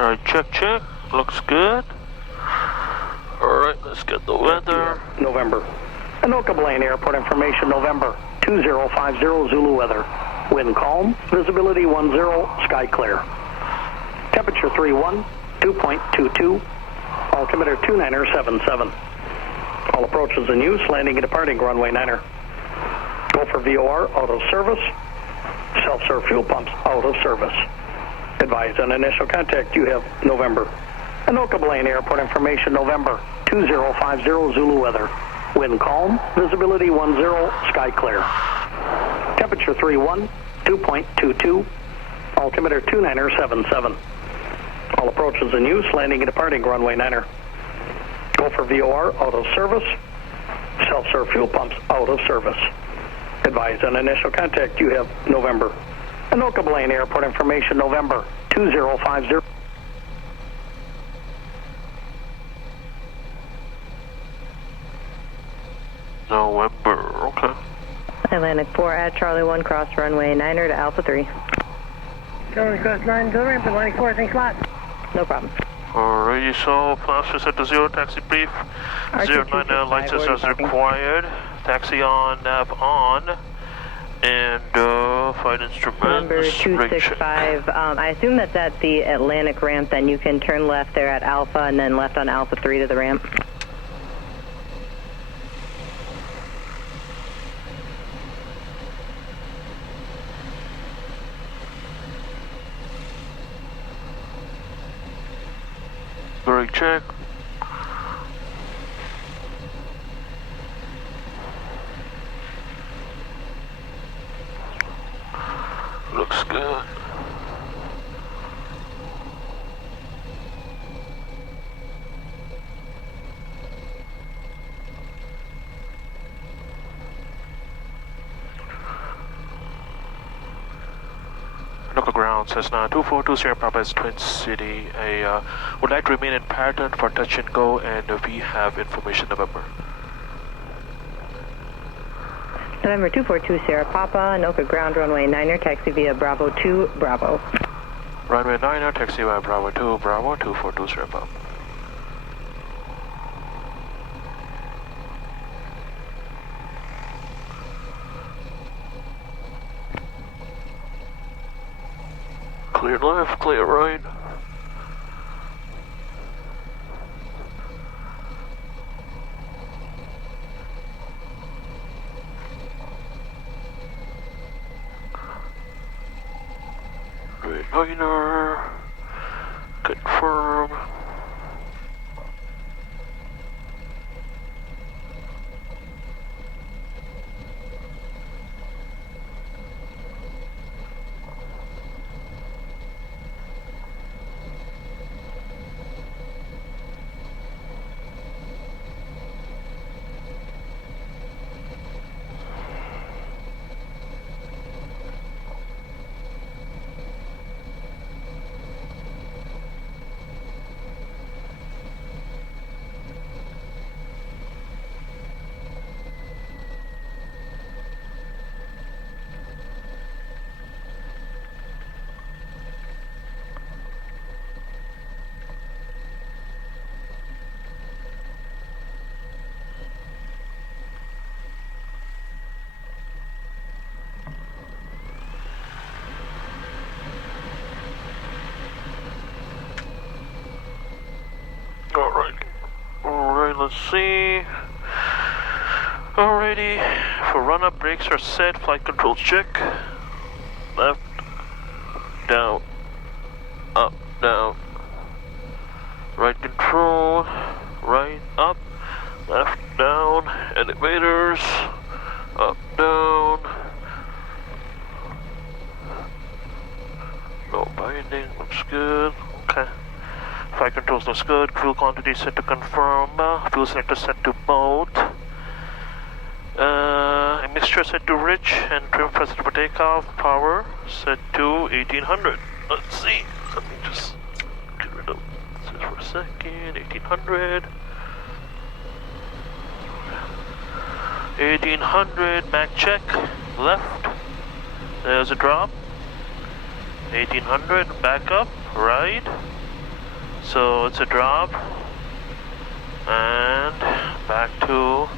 Alright, check. Looks good. Alright, let's get the weather. November. Anoka Airport information, November. 2050 Zulu weather. Wind calm, visibility 10, sky clear. Temperature 31, 2.22. Altimeter 2977. All approaches in use, landing and departing runway 9er. Go for VOR, out of service. Self-serve fuel pumps, out of service. Advise on initial contact, you have November. Anoka Airport information, November. 2050 Zulu weather. Wind calm, visibility 10, sky clear. Temperature 31, 2.22. Altimeter 2977. All approaches in use, landing and departing runway 9er. Go for VOR, out of service. Self-serve fuel pumps, out of service. Advise on initial contact, you have November. Anoka Airport information, November. 2050. November, okay. Atlantic 4 at Charlie 1, cross runway 9er to Alpha 3. Charlie cross 9 to the ramp, Atlantic 4, thanks a lot. No problem. Alrighty, so plans set to 0, taxi brief. 099 license as required. Taxi on, nav on. And flight instruments. Number 265, I assume that's at the Atlantic ramp, then you can turn left there at Alpha and then left on Alpha 3 to the ramp. Brake check. Looks good. Anoka ground, Cessena 2420 Papa is Twin City. I would like to remain in pattern for touch and go, and we have information November. November 242 Sierra Papa, Anoka ground runway 9er, taxi via Bravo 2, Bravo. Runway 9er, taxi via Bravo 2, Bravo 242 Sierra Papa. Clear left, clear right. Liner, confirm. Alright, let's see. Alrighty, for run-up, brakes are set, flight controls check. Left, down, up, down. Right control, right, up, left, down, elevators, up, down. No binding, looks good, okay. Flight controls looks good, fuel quantity set to confirm, fuel selector set to both. Mixture set to rich and trim set for takeoff, power set to 1800. Let's see, let me just get rid of this for a second, 1800. 1800, Mac check, left, there's a drop. 1800, back up, right. so it's a drop. And back to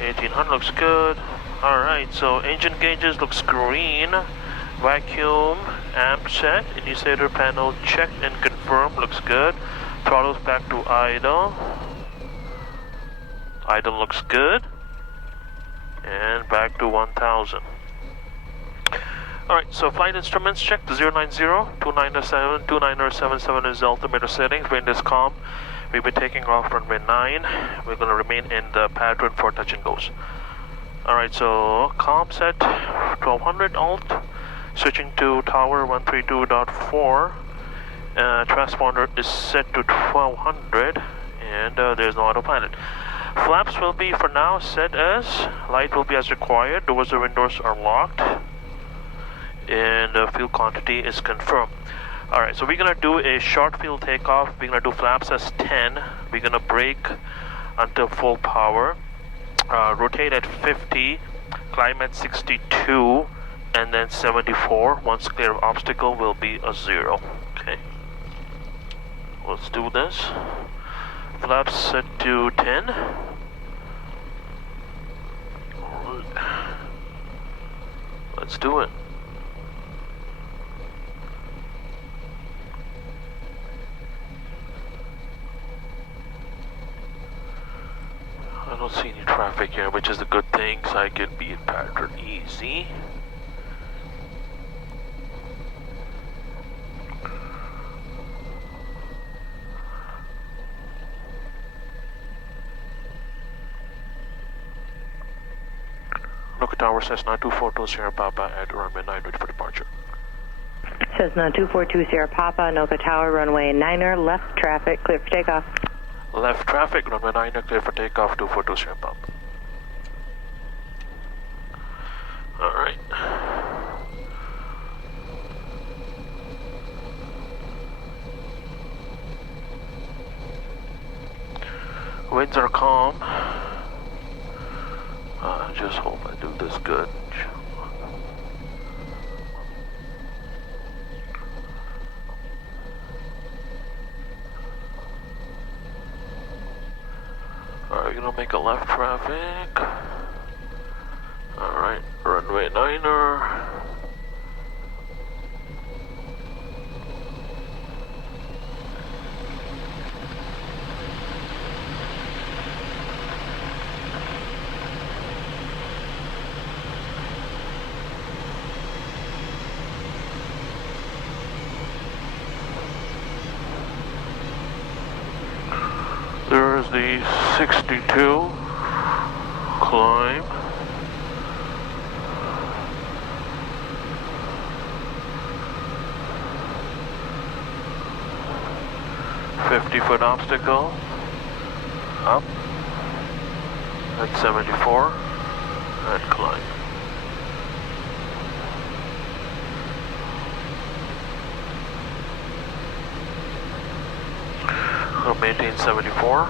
1800 looks good. Alright, so engine gauges looks green. Vacuum, amp set, initiator panel checked and confirmed, looks good. Throttles back to idle. Idle looks good. And back to 1000. Alright, so flight instruments checked. 090, 2907, 2977 is the altimeter settings. Wind is calm. We'll be taking off runway 9. We're going to remain in the pattern for touch and goes. Alright, so calm set 1200 alt. Switching to tower 132.4. Transponder is set to 1200 and there's no autopilot. Flaps will be for now set as, light will be as required, doors and windows are locked, and fuel quantity is confirmed. Alright, so we're gonna do a short fuel takeoff. We're gonna do flaps as 10. We're gonna brake until full power, rotate at 50, climb at 62, and then 74. Once clear of obstacle will be a 0. Okay, let's do this. Flaps set to 10. Let's do it. I don't see any traffic here, which is a good thing, so I can be in pattern easy. Anoka Tower, Cessena 242 Sierra Papa at runway 9, ready for departure. Cessena 242 Sierra Papa, Anoka Tower, runway 9er, left traffic, clear for takeoff. Left traffic, runway 9er, clear for takeoff, 242 Sierra Papa. Alright. Winds are calm. I just hope I do this good. Alright, we're gonna make a left traffic. Alright, runway 9er. There's the 62 climb. $50-foot obstacle. Up. At 74. And climb. We'll maintain 74.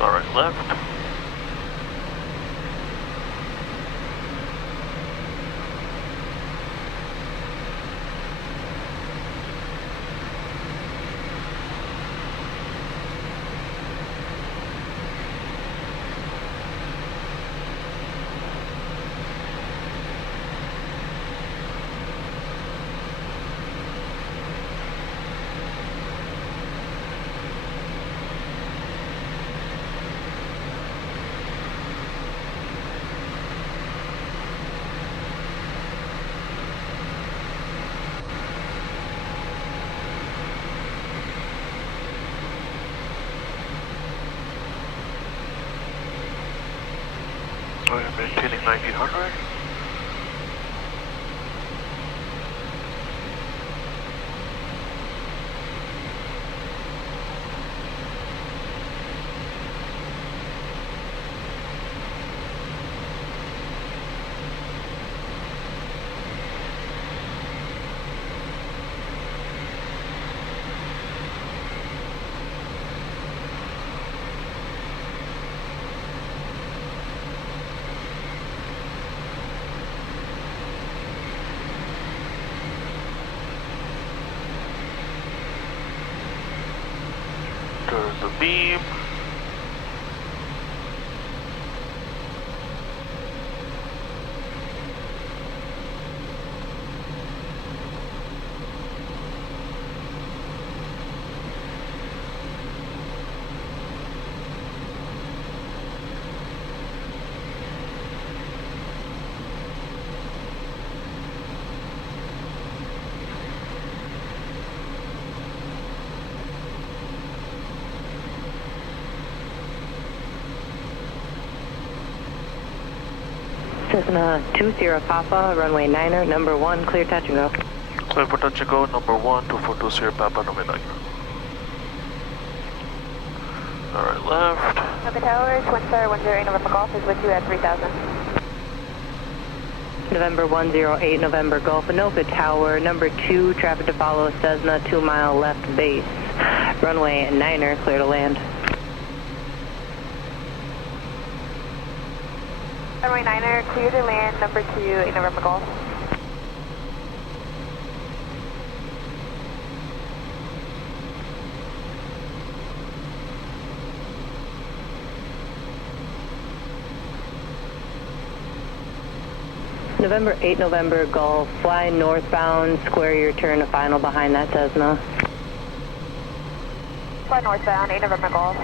Alright, left. We're maintaining 1900. There's the beam. Cessena 20 Papa, runway 9er, number 1, clear touch and go. Clear for touch and go, number 1, 2420 Papa, number 9. Alright, left. Anoka Towers, 1-10 November Golf is with you at 3000. November 108, November Golf, Anoka Tower, number 2, traffic to follow, Cessna, 2 mile left base. Runway 9er, clear to land. Runway 9er, clear to land, number 2, 8 November Golf. November 8, November Golf, fly northbound, square your turn to final behind that Cessna. Fly northbound, 8 November Golf.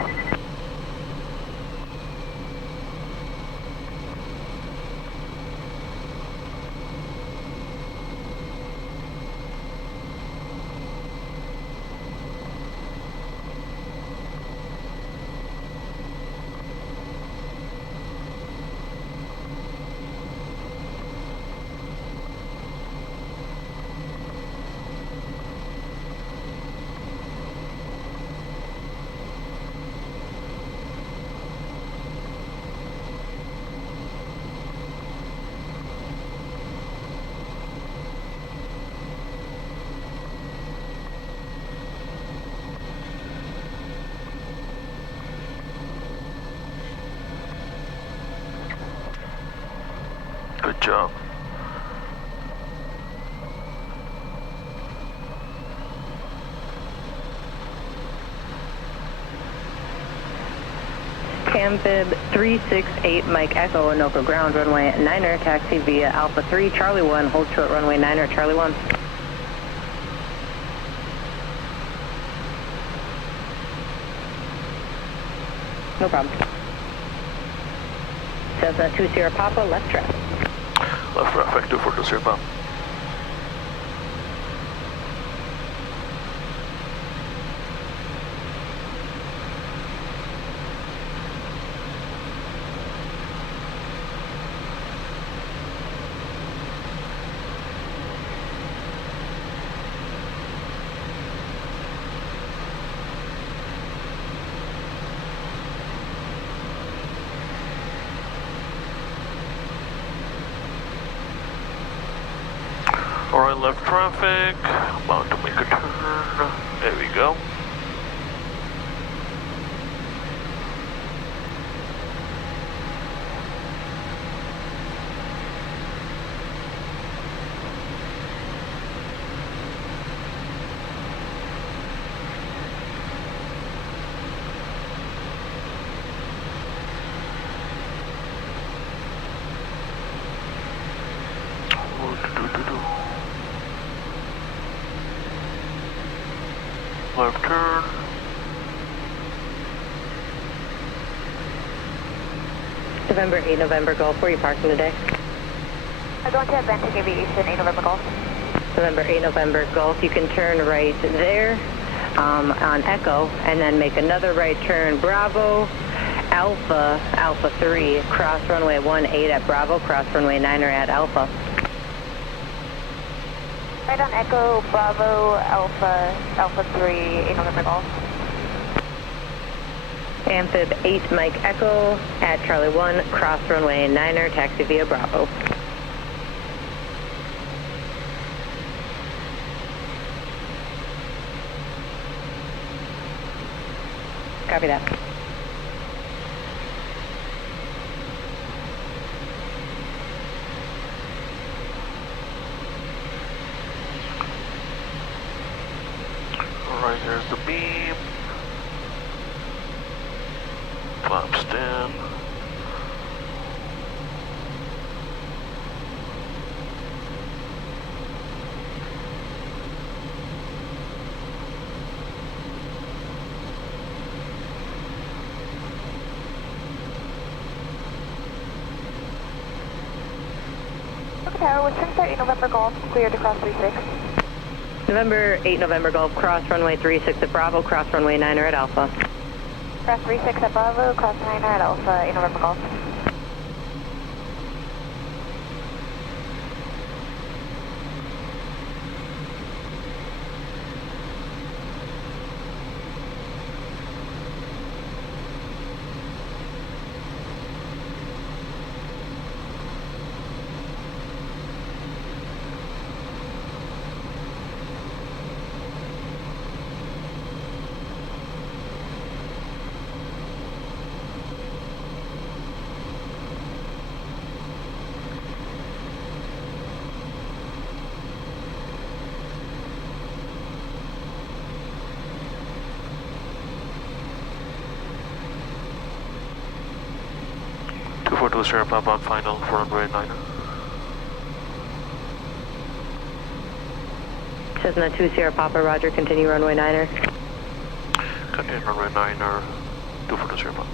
Good job. Amphib 368 Mike Echo, Anoka ground, runway 9er, taxi via Alpha 3, Charlie 1, hold short runway 9er, Charlie 1. No problem. Cessna 20 Papa, left traffic. Left traffic, 2420 Papa. Alright, left traffic, about to make a turn, there we go. Left turn. November 8, November Golf, where are you parking today? I'm going to Atlantic Aviation, 8 November Golf. November 8, November Golf, you can turn right there on Echo, and then make another right turn, Bravo, Alpha, Alpha 3, cross runway 18 at Bravo, cross runway 9er at Alpha. Right on Echo, Bravo, Alpha, Alpha 3, 8 November Golf. Amphib 8 Mike Echo at Charlie 1, cross runway 9er, taxi via Bravo. Copy that. Alright, here's the beam. Flaps 10. Tower, Western 30 November Golf, cleared to cross 36. November 8 November Golf, cross runway 36 at Bravo, cross runway 9er at Alpha. Cross 36 at Bravo, cross 9er at Alpha, 8 November Golf. Sierra Papa on final for runway 9er. Cessna 2 Sierra Papa, roger, continue runway 9er. Continue runway 9er, 242 Sierra Papa.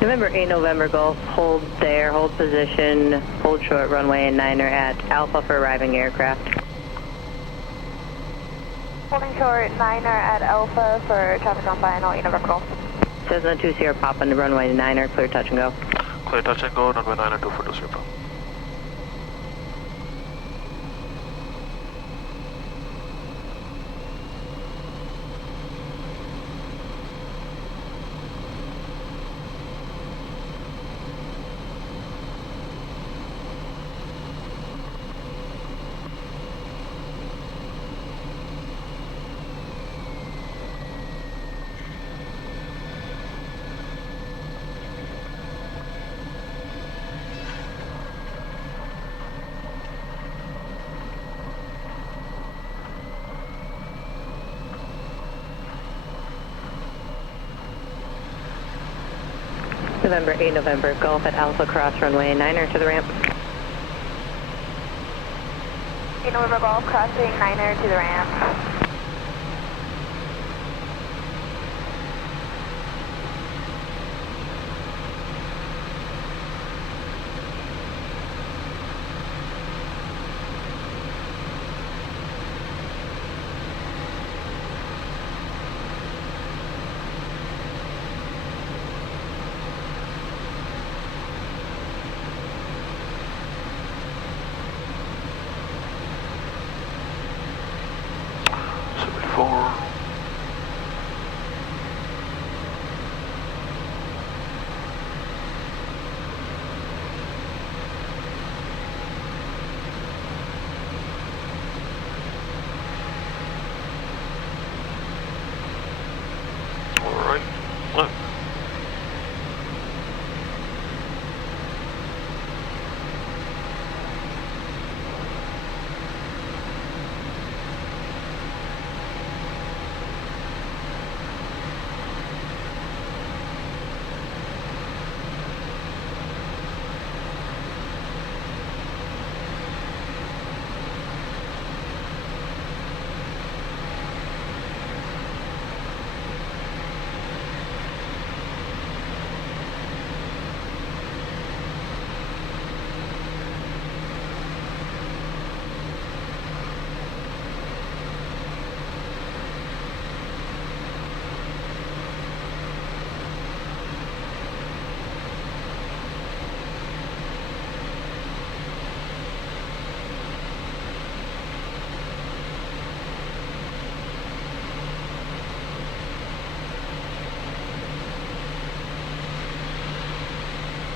November 8 November Golf, hold there, hold position, hold short runway 9er at Alpha for arriving aircraft. Holding short 9er at Alpha for traffic on final, 8 November Golf. Cessna 2 Sierra Papa on the runway 9er, clear touch and go. Clear touch and go, runway 9er, 242 Sierra Papa. November 8 November Golf at Alpha, cross runway 9er to the ramp. 8 November Golf, crossing 9er to the ramp.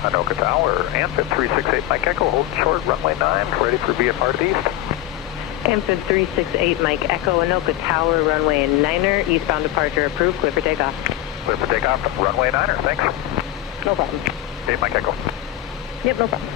Anoka Tower, Amphib 368 Mike Echo, hold short, runway 9, ready for VFR to the east. Amphib 368 Mike Echo, Anoka Tower, runway 9er, eastbound departure approved, clear for takeoff. Clear for takeoff, runway 9er, thanks. No problem. 8 Mike Echo. Yep, no problem.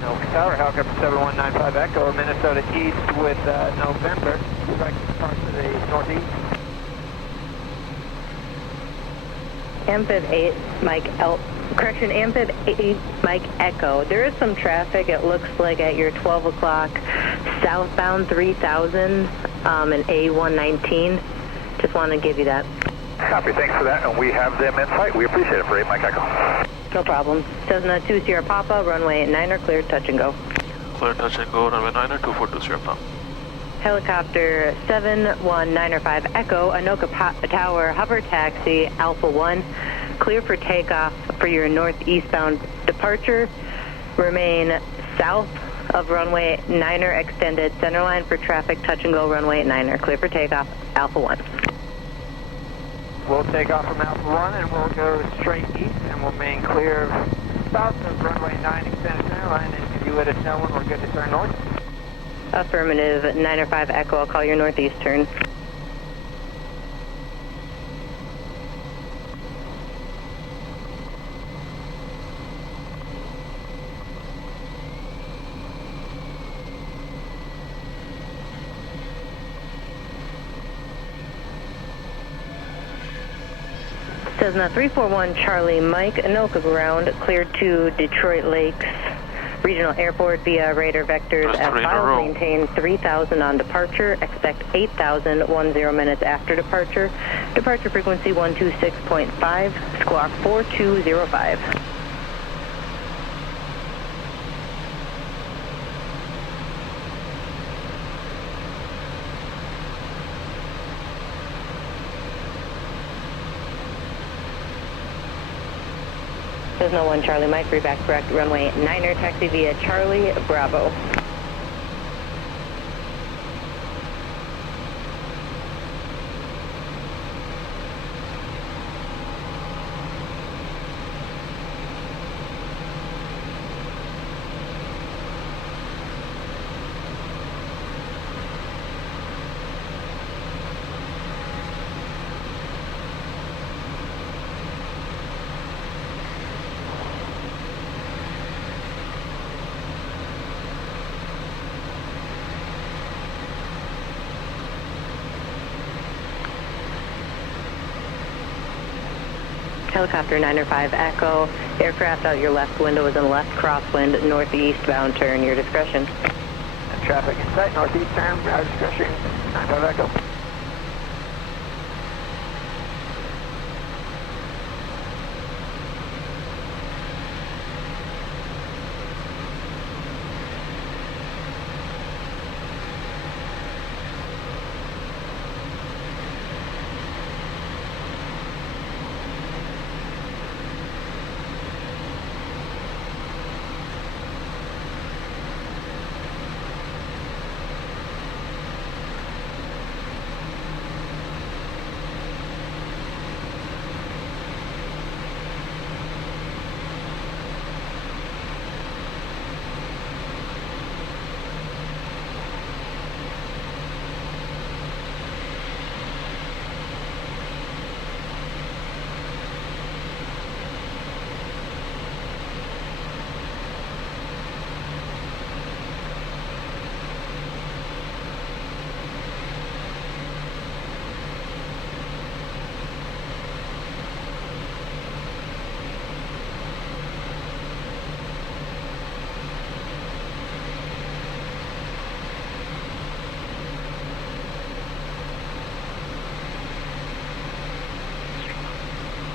Anoka Tower, helicopter 7195 Echo, Minnesota East with November. Direct depart to the northeast. Amphib 8, Amphib 8, Mike Echo. There is some traffic, it looks like, at your 12 o'clock southbound 3000 and A119. Just want to give you that. Copy, thanks for that, and we have them in sight. We appreciate it for 8 Mike Echo. No problem. Cessna 20 Sierra Papa, runway 9er, clear, touch and go. Clear, touch and go, runway 9er, 242 Sierra Papa. Helicopter 71905 Echo, Anoka Tower, hover taxi, Alpha 1, clear for takeoff for your northeastbound departure. Remain south of runway 9er, extended centerline for traffic, touch and go, runway 9er, clear for takeoff, Alpha 1. We'll take off from Alpha 1 and we'll go straight east and we'll remain clear south of runway 9 extended centerline, and if you let us know when we're good to turn north. Affirmative, 905 Echo, I'll call your northeast turn. Cessna 341 Charlie Mike, Anoka ground, cleared to Detroit Lakes Regional Airport via radar vectors F5, maintain 3,000 on departure, expect 8,000 10 minutes after departure. Departure frequency 126.5, squawk 4205. Cessna 1 Charlie Mike, reback correct, runway 9er, taxi via Charlie Bravo. Helicopter 905 Echo, aircraft out your left window is in left crosswind, northeastbound turn, your discretion. And traffic in sight, northeast turn, our discretion, 95 Echo.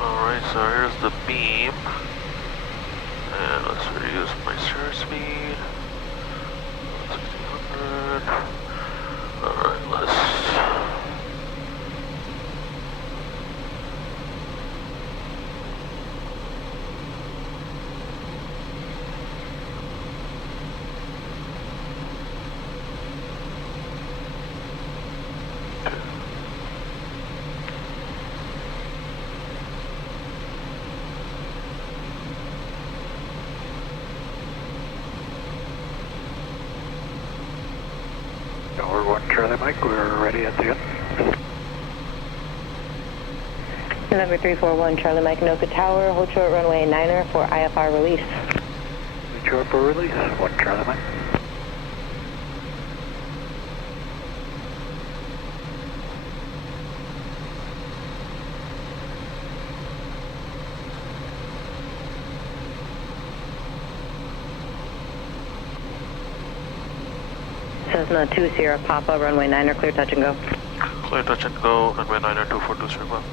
Alright, so here's the beam. And let's reduce my shutter speed. 1600. Alright, let's... Tower 1 Charlie Mike, we're ready at the end. November 341 Charlie Mike, Anoka Tower, hold short runway 9er for IFR release. short for release. 1 Charlie Mike. Cessna 2 Sierra Papa, runway 9er, clear touch and go. Clear touch and go, runway 9er 242 Sierra.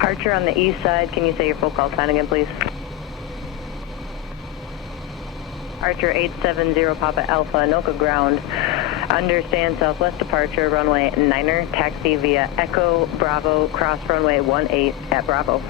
Archer on the east side, can you say your full call sign again, please? Archer 870 Papa Alpha, Anoka ground. Understand southwest departure, runway 9er, taxi via Echo Bravo, cross runway 18 at Bravo.